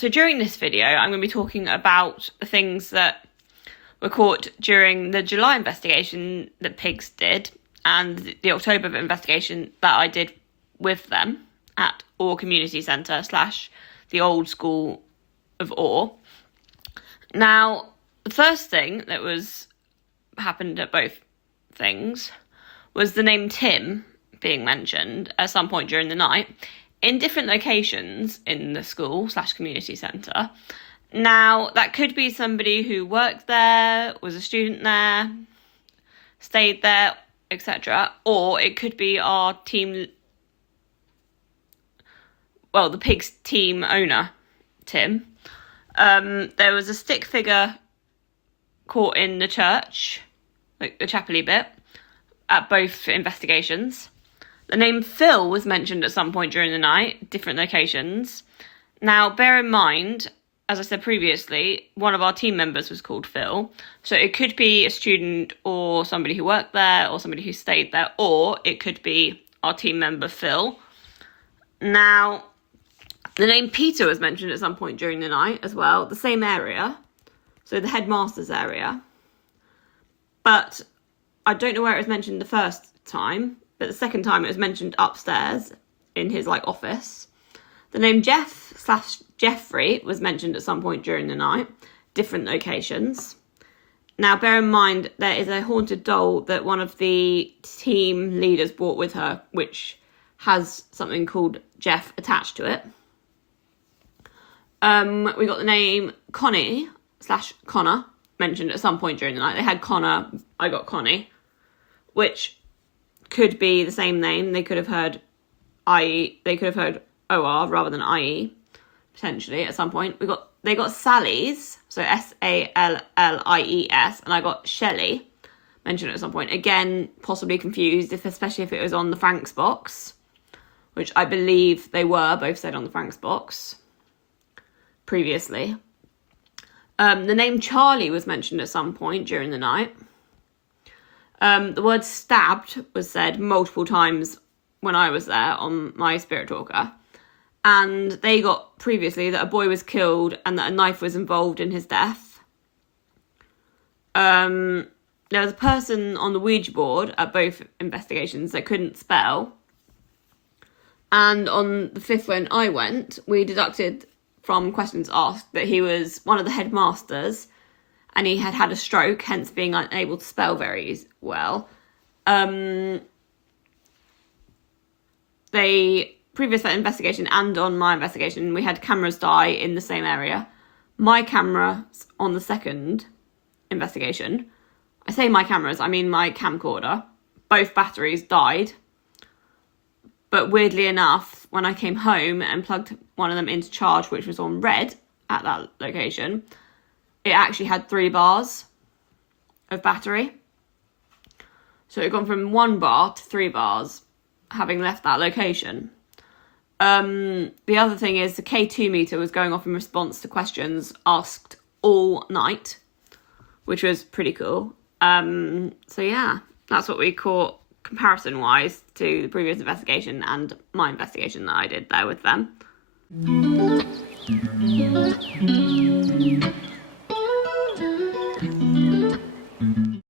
So during this video, I'm going to be talking about the things that were caught during the July investigation that pigs did and the October investigation that I did with them at Orr Community Centre / the old school of Orr. Now, the first thing that happened at both things was the name Tim being mentioned at some point during the night in different locations in the school / community centre. Now, that could be somebody who worked there, was a student there, stayed there, etc. Or it could be our team, the pig's team owner, Tim. There was a stick figure caught in the church, like the chapel-y bit, at both investigations. The name Phil was mentioned at some point during the night, different locations. Now, bear in mind, as I said previously, one of our team members was called Phil. So it could be a student or somebody who worked there or somebody who stayed there, or it could be our team member Phil. Now, the name Peter was mentioned at some point during the night as well, the same area, so the headmaster's area. But I don't know where it was mentioned the first time, but the second time it was mentioned upstairs in his office. The name Jeff / Jeffrey was mentioned at some point during the night, different locations. Now, bear in mind, there is a haunted doll that one of the team leaders brought with her, which has something called Jeff attached to it. We got the name Connie / Connor mentioned at some point during the night. They had Connor, I got Connie, which could be the same name. They could have heard OR rather than IE, potentially, at some point. They got Sally's, so Sallies, and I got Shelley mentioned at some point. Again, possibly confused, especially if it was on the Frank's box, which I believe they were both said on the Frank's box previously. The name Charlie was mentioned at some point during the night. The word stabbed was said multiple times when I was there on my Spirit Talker. And they got previously that a boy was killed and that a knife was involved in his death. There was a person on the Ouija board at both investigations that couldn't spell. And on the fifth when I went, we deducted from questions asked that he was one of the headmasters and he had had a stroke, hence being unable to spell very well. Previous investigation and on my investigation, we had cameras die in the same area. My cameras on the second investigation, I say my cameras, I mean my camcorder, both batteries died. But weirdly enough, when I came home and plugged one of them into charge, which was on red at that location, it actually had 3 bars of battery. So it had gone from 1 bar to 3 bars, having left that location. The other thing is the K2 meter was going off in response to questions asked all night, which was pretty cool. So yeah, that's what we caught comparison-wise to the previous investigation and my investigation that I did there with them.